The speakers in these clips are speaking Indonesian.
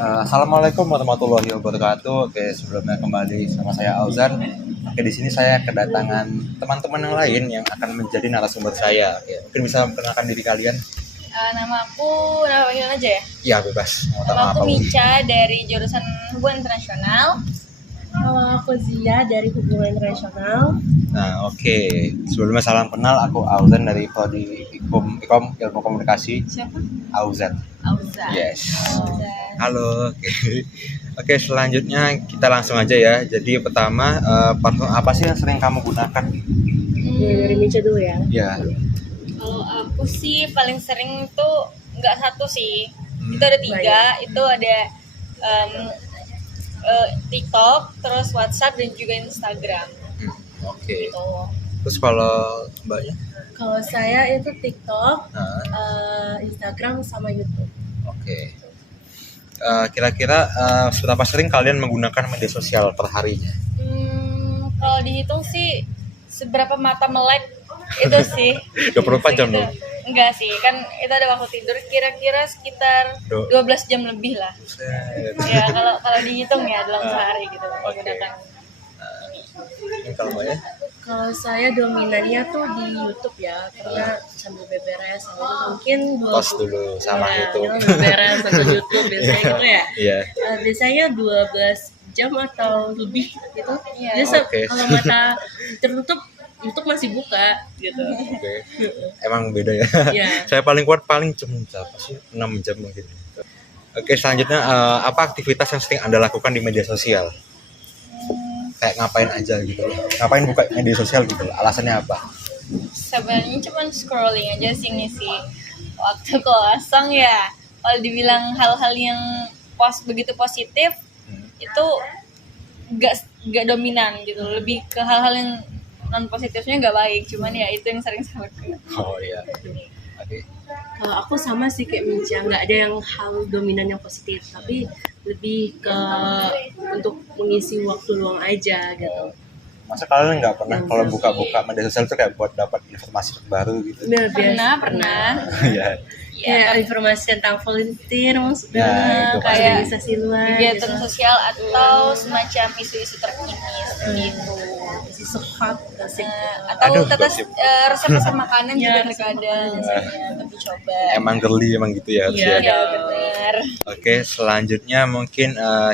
Assalamualaikum warahmatullahi wabarakatuh. Oke, sebelumnya kembali sama saya Auzan. Oke, di sini saya kedatangan teman-teman yang lain yang akan menjadi narasumber saya. Oke, mungkin bisa memperkenalkan diri kalian? Nama panggilan aja ya? Ya, bebas. Mau tahu Nama aku apa? Mica dari jurusan Hubungan Internasional. Kalau aku Zia dari Hubungan Internasional. Nah, oke. Sebelumnya salam kenal, aku Auzan dari Prodi Ikom Ilmu Komunikasi. Siapa? Auzan. Auza. Yes. Auza. Halo. Oke. Oke, selanjutnya kita langsung aja ya. Jadi pertama, parfum apa sih yang sering kamu gunakan? Dari Mica dulu ya. Ya. Kalau aku sih paling sering tuh nggak satu sih. Itu ada 3. Itu ada TikTok, terus WhatsApp dan juga Instagram. Oke. Gitu. Terus kalau mbaknya? Kalau saya itu TikTok, Nah, Instagram sama YouTube. oke. Kira-kira seberapa sering kalian menggunakan media sosial per harinya? Kalau dihitung sih seberapa mata melek itu sih. 24 jam Segitu. dong? Enggak sih, kan itu ada waktu tidur kira-kira sekitar 12 jam lebih lah. Buset. Ya kalau dihitung ya dalam sehari gitu menggunakan. Ini kalau mbaknya? Kalau saya dominannya tuh di YouTube ya, karena sambil beberes, sambil itu mungkin Tos dulu sama ya, YouTube. beberes sambil YouTube biasanya gitu ya. Iya. Biasanya 12 jam atau lebih gitu. Iya. Jadi Oke. kalau mata tertutup, YouTube masih buka gitu. Oke. Emang beda ya. Ya. Saya paling kuat paling cuma berapa sih? 6 jam mungkin. Oke, selanjutnya apa aktivitas yang sering Anda lakukan di media sosial? Kayak ngapain aja gitu loh. Ngapain buka media sosial gitu loh. Alasannya apa? Sebenarnya cuma scrolling aja sih ngisi waktu kosong ya. Kalau dibilang hal-hal yang begitu positif itu nggak dominan gitu. Lebih ke hal-hal yang non positifnya nggak baik. Cuman ya itu yang sering saya lakukan. Oh iya. Oke. Kalau aku sama sih kayak Mica, nggak ada yang hal dominan yang positif, tapi lebih ke untuk mengisi waktu luang aja gitu. Masa kalian nggak pernah kalau buka-buka media sosial tuh kayak buat dapat informasi terbaru gitu? Nah, Pernah. Iya. Ya, informasi tentang volunteer maksudnya, Ya, itu pasti. Kayak organisasi luar, kegiatan gitu. sosial atau semacam isu-isu terkini seperti itu. Si sehat, asik. Atau Aduh, tetes gosip. resep-resep makanan Ya, juga resep terkadang makanan. biasanya tapi coba. Emang girly emang gitu ya harus Iya. ya. Ya benar. Oke, selanjutnya mungkin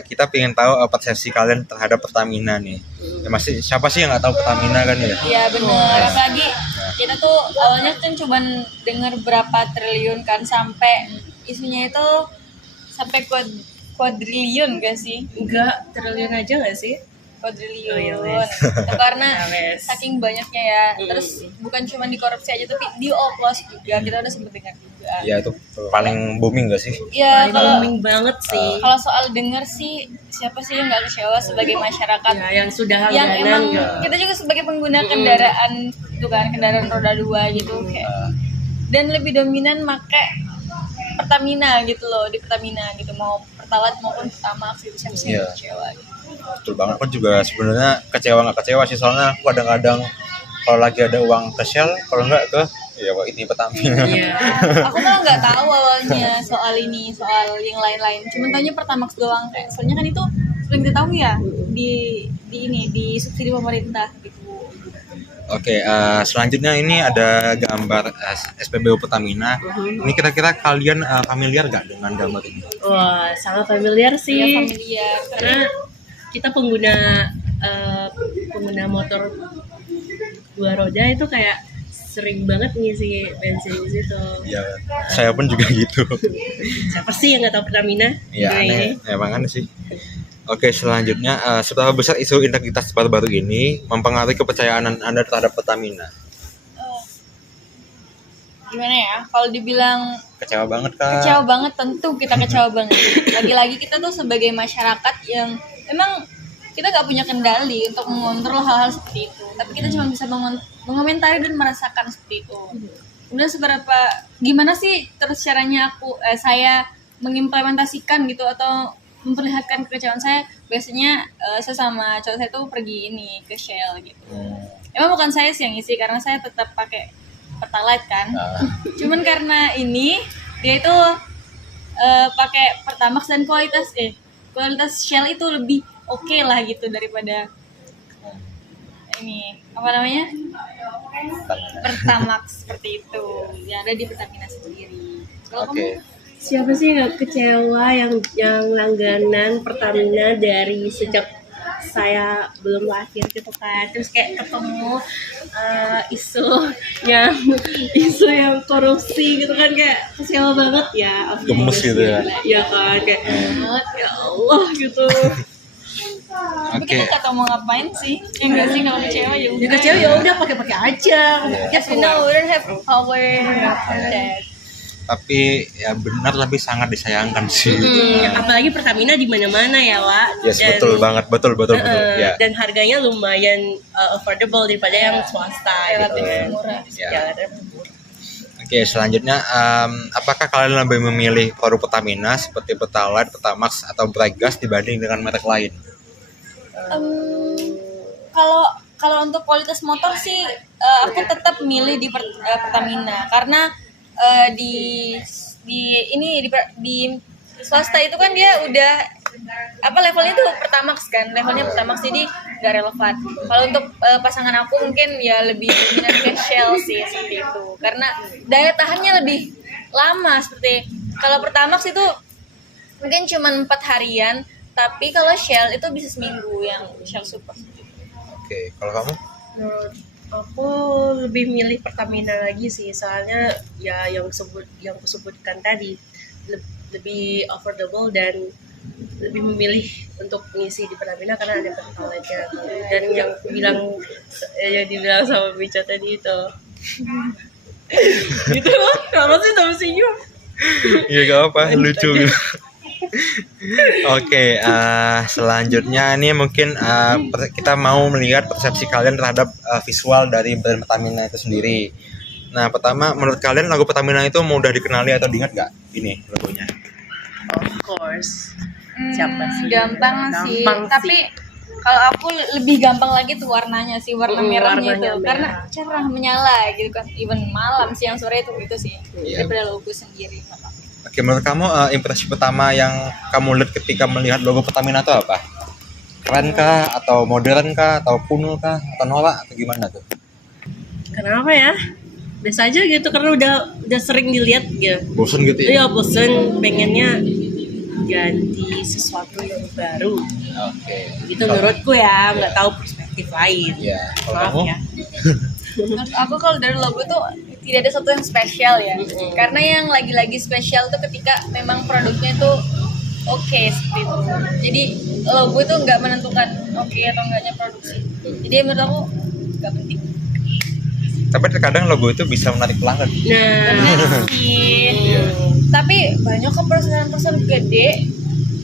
kita pengen tahu persepsi kalian terhadap Pertamina nih. Ya, masih siapa sih yang nggak tahu Pertamina kan ya? Iya benar. Apalagi kita tuh awalnya kan cuman dengar berapa triliun kan sampai isunya itu sampai kuadriliun gak sih? Enggak, triliun aja nggak sih? Kuadriliun. Oh, iya, wes. Itu karena Ya, wes. saking banyaknya ya. Terus bukan cuma di korupsi aja tapi di oplos juga kita udah sempet dengar juga. Iya itu paling booming gak sih? Ya Paling kalau booming banget sih. kalau soal dengar sih siapa sih yang nggak kecewa sebagai masyarakat Ya, yang sudah yang langganan emang ya. kita juga sebagai pengguna kendaraan itu kan kendaraan roda 2 gitu kayak dan lebih dominan make Pertamina gitu loh di Pertamina gitu mau Pertalite maupun Pertamax gitu siapa sih yang Iya. kecewa gitu. Betul banget. Aku juga sebenarnya kecewa nggak kecewa sih soalnya aku kadang-kadang kalau lagi ada uang ke Shell, kalau nggak ke ya kok ini Pertamina. Iya. Aku malah nggak tahu awalnya soal ini soal yang lain-lain cuman taunya Pertamax doang kayak soalnya kan itu sering kita tahu ya di subsidi pemerintah gitu. Oke, selanjutnya ini ada gambar SPBU Pertamina. Ini kira-kira kalian familiar nggak dengan gambar ini? Wah, sangat familiar Ya sih. familiar Karena kita pengguna motor dua roda itu kayak sering banget ngisi bensin di situ. Ya, saya pun juga gitu. Siapa sih yang nggak tahu Pertamina? Ya aneh, emang aneh sih. Oke, selanjutnya seberapa besar isu integritas baru-baru ini mempengaruhi kepercayaan Anda terhadap Pertamina? gimana ya kalau dibilang Kecewa banget kan? kecewa banget tentu kita kecewa banget lagi-lagi kita tuh sebagai masyarakat yang memang kita nggak punya kendali untuk mengontrol hal-hal seperti itu tapi kita cuma bisa mengomentari dan merasakan seperti itu kemudian seberapa gimana sih terus caranya saya mengimplementasikan gitu atau memperlihatkan kekecewaan saya biasanya saya sama cowok saya tuh pergi ini ke Shell gitu emang bukan saya sih yang isi karena saya tetap pakai Pertalite kan cuman karena ini dia itu pakai Pertamax dan kualitas Shell itu lebih oke lah gitu daripada ini apa namanya Pertamax seperti itu yang ada di Pertamina sendiri. Kalau Oke. Siapa sih nggak kecewa yang langganan Pertamina dari sejak saya belum lahir gitu kan, terus kayak ketemu isu yang korupsi gitu kan, kayak kecewa banget ya. Gemes gitu ya. Iya kan, kayak ya Allah gitu. tapi Oke. kita nggak tahu mau ngapain sih, ya nggak sih kalau kecewa ya Jadi udah. kecewa ya udah pakai aja. Yes, we know we don't have power for that. Tapi ya benar, tapi sangat disayangkan sih. Apalagi Pertamina di mana-mana ya, Wak. Yes, Dan- betul banget, betul. Ya. Dan harganya lumayan affordable daripada yang swasta gitu kan. Murah. Ya. Ya, relatif murah. Oke, selanjutnya apakah kalian lebih memilih produk Pertamina seperti Pertalite, Pertamax atau Bright dibanding dengan merek lain? Kalau untuk kualitas motor sih aku tetap milih di Pertamina karena di swasta itu kan dia udah levelnya tuh levelnya Pertamax, jadi nggak relevan. Kalau untuk pasangan aku mungkin ya lebih minat ke Shell sih seperti itu karena daya tahannya lebih lama. Seperti kalau Pertamax itu mungkin cuma 4 harian, tapi kalau Shell itu bisa seminggu yang Shell Super. Oke, kalau kamu? Menurut aku lebih milih Pertamina lagi sih, soalnya ya yang kusebutkan tadi lebih affordable dan lebih memilih untuk mengisi di Pertamina karena ada Pertalite-nya. Dan yang dibilang sama Bica tadi itu gitu loh, kenapa sih sama senyum? Iya, gak apa, lucu gitu. Oke, selanjutnya ini mungkin kita mau melihat persepsi kalian terhadap visual dari brand Pertamina itu sendiri. Nah, pertama, menurut kalian logo Pertamina itu mudah dikenali atau diingat nggak? Ini logonya. Of course. Siapa sih? Gampang sih. Gampang sih. Tapi kalau aku lebih gampang lagi tuh warnanya sih, warna merahnya warnanya itu merah. karena cerah menyala gitu kan, even malam siang sore itu sih Iya. daripada logo sendiri. Oke, menurut kamu impresi pertama yang kamu lihat ketika melihat logo Pertamina itu apa? Keren kah? Atau modern kah? Atau kuno kah? Atau norak? Atau gimana tuh? Kenapa ya? Biasa aja gitu karena udah sering dilihat gitu. Bosen gitu ya? Iya, bosen, pengennya ganti sesuatu yang baru. Oke. Gitu menurutku ya, nggak tahu perspektif lain. Iya. Kalau Maaf kamu? ya. Menurut aku kalau dari logo tuh tidak ada satu yang spesial ya. Karena yang lagi-lagi spesial tuh ketika memang produknya tuh oke seperti itu. Jadi logo itu nggak menentukan oke atau enggaknya produksi. Jadi menurut aku nggak penting. Tapi terkadang logo itu bisa menarik pelanggan. Nah, Benar sih. Tapi banyak kok perusahaan-perusahaan gede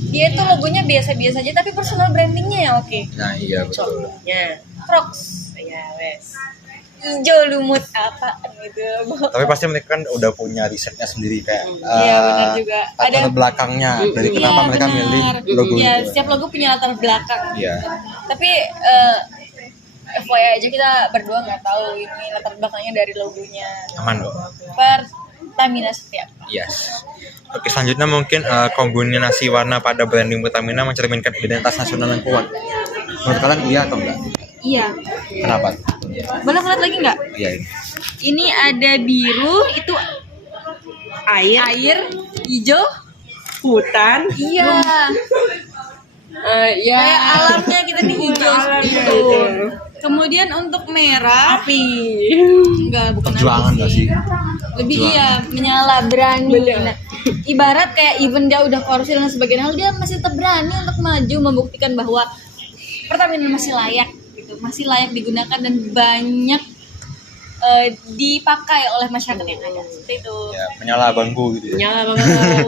dia tuh logonya biasa-biasa aja tapi personal brandingnya ya oke. Nah, iya betul. contohnya, Crocs ya wes. hijau lumut apa gitu. Tapi pasti mereka kan udah punya risetnya sendiri kayak Iya benar juga. latar belakangnya dari kenapa Iya, mereka benar. milih logo Iya, itu. setiap logo punya latar belakang. Iya. Tapi FYI aja kita berdua nggak tahu ini latar belakangnya dari logonya. Aman kok. Pertamina setiap. Yes. Oke, selanjutnya mungkin kombinasi warna pada branding Pertamina mencerminkan identitas nasional yang kuat. Menurut kalian iya atau enggak? Iya. Kenapa? Boleh ngeliat lagi nggak? Iya ini. Ini ada biru, itu air, hijau. Hutan. Iya. Ya. Kayak alamnya kita nih hijau Alam seperti gitu. itu. Kemudian untuk merah, Api. enggak bukan Perjuangan api nggak sih? Lebih iya menyala berani. Nah, ibarat kayak even dia udah korupsi dan sebagainya, dia masih tetap berani untuk maju membuktikan bahwa Pertamina masih layak gitu, masih layak digunakan dan banyak dipakai oleh masyarakat yang ada seperti itu. Ya, menyala bangku gitu ya. Nyala banget.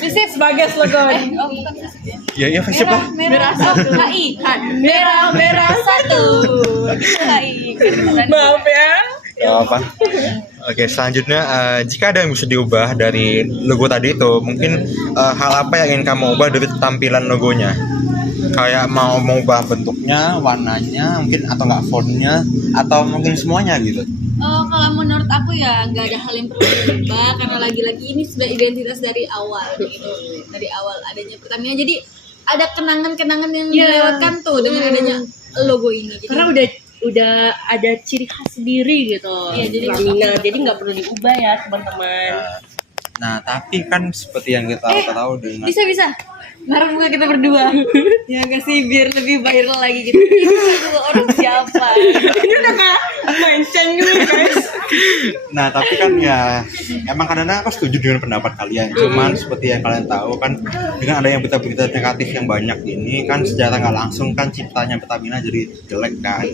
Visip Sebagai slogan. oh bukan visip ya. Iya, iya Visip lah. Merah satu. HI. Merah satu. Itu HI. Maaf ya. Gak apa. Oke, selanjutnya jika ada yang bisa diubah dari logo tadi itu, mungkin hal apa yang ingin kamu ubah dari tampilan logonya? kayak mau mengubah bentuknya, warnanya, mungkin atau nggak fontnya, atau mungkin semuanya gitu. Kalau menurut aku ya nggak ada hal yang perlu diubah karena lagi-lagi ini sudah identitas dari awal gitu, dari awal adanya Pertamina. Jadi ada kenangan-kenangan yang Iya. dilewatkan tuh dengan adanya logo ini. Jadi, Karena udah ada ciri khas sendiri gitu. Iya, jadi Pertamina, jadi nggak perlu diubah ya teman-teman. Nah, tapi kan seperti yang kita tahu dengan bisa narang muka kita berdua ya nggak sih biar lebih viral lagi gitu. Ini dua orang siapa? Ini udah kayak mention gitu guys. Nah, tapi kan ya emang kadang-kadang aku setuju dengan pendapat kalian. Cuman seperti yang kalian tahu kan dengan ada yang berita-berita negatif yang banyak ini kan secara nggak langsung kan ciptanya Pertamina jadi jelek kan.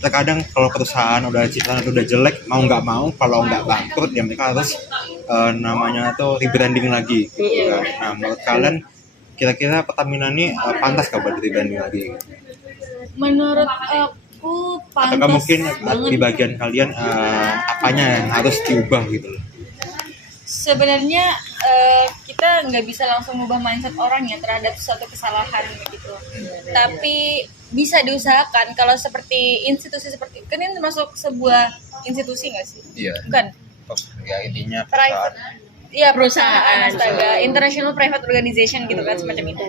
Terkadang kalau perusahaan udah ciptanya udah jelek mau nggak mau kalau nggak bangkrut ya mereka harus namanya tuh rebranding lagi gitu kan. Nah, menurut kalian kira-kira Pertamina ini pantas nggak buat rebranding lagi? Menurut aku pantas Atau mungkin banget. di bagian kalian apanya yang harus diubah gitu loh? Sebenarnya kita nggak bisa langsung mengubah mindset orang ya terhadap suatu kesalahan gitu. Tapi bisa diusahakan kalau seperti institusi seperti kan ini termasuk sebuah institusi nggak sih? Iya. Bukan. Ya intinya Private. Iya Perusahaan. astaga, international private organization gitu kan semacam itu.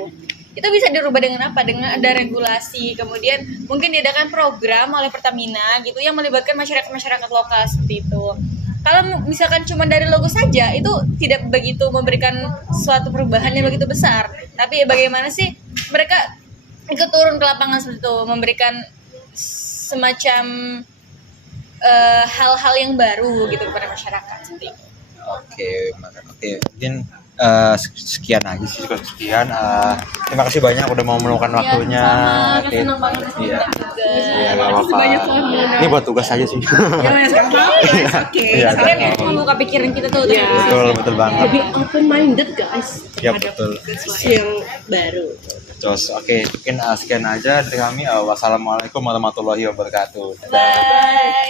Itu bisa dirubah dengan apa? Dengan ada regulasi, kemudian mungkin diadakan program oleh Pertamina gitu yang melibatkan masyarakat lokal seperti itu. Kalau misalkan cuma dari logo saja itu tidak begitu memberikan suatu perubahan yang begitu besar. Tapi bagaimana sih mereka ikut turun ke lapangan seperti itu, memberikan semacam hal-hal yang baru gitu kepada masyarakat seperti itu. Oke, mungkin sekian aja sih, cukup sekian. Terima kasih banyak udah mau meluangkan waktunya. Sama, Oke. senang banget Iya. juga. Iya, nggak apa-apa. banyak telah mengenal. Ini buat tugas aja sih. Ya wes nggak apa-apa. Oke. Iya, Kalian nggak apa-apa. membuka pikiran kita tuh. Iya. Betul banget. Lebih open minded guys Ya, terhadap betul. sesuatu yang baru. Terus, oke, mungkin sekian aja dari kami. Wassalamualaikum warahmatullahi wabarakatuh. Bye.